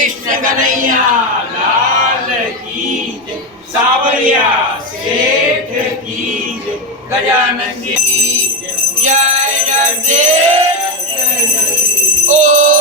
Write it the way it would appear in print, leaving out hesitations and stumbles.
कृष्ण कन्हैया लाल की जय। सावरिया सेठ की जय। गजानन जी की जय। जय जय जय। ओ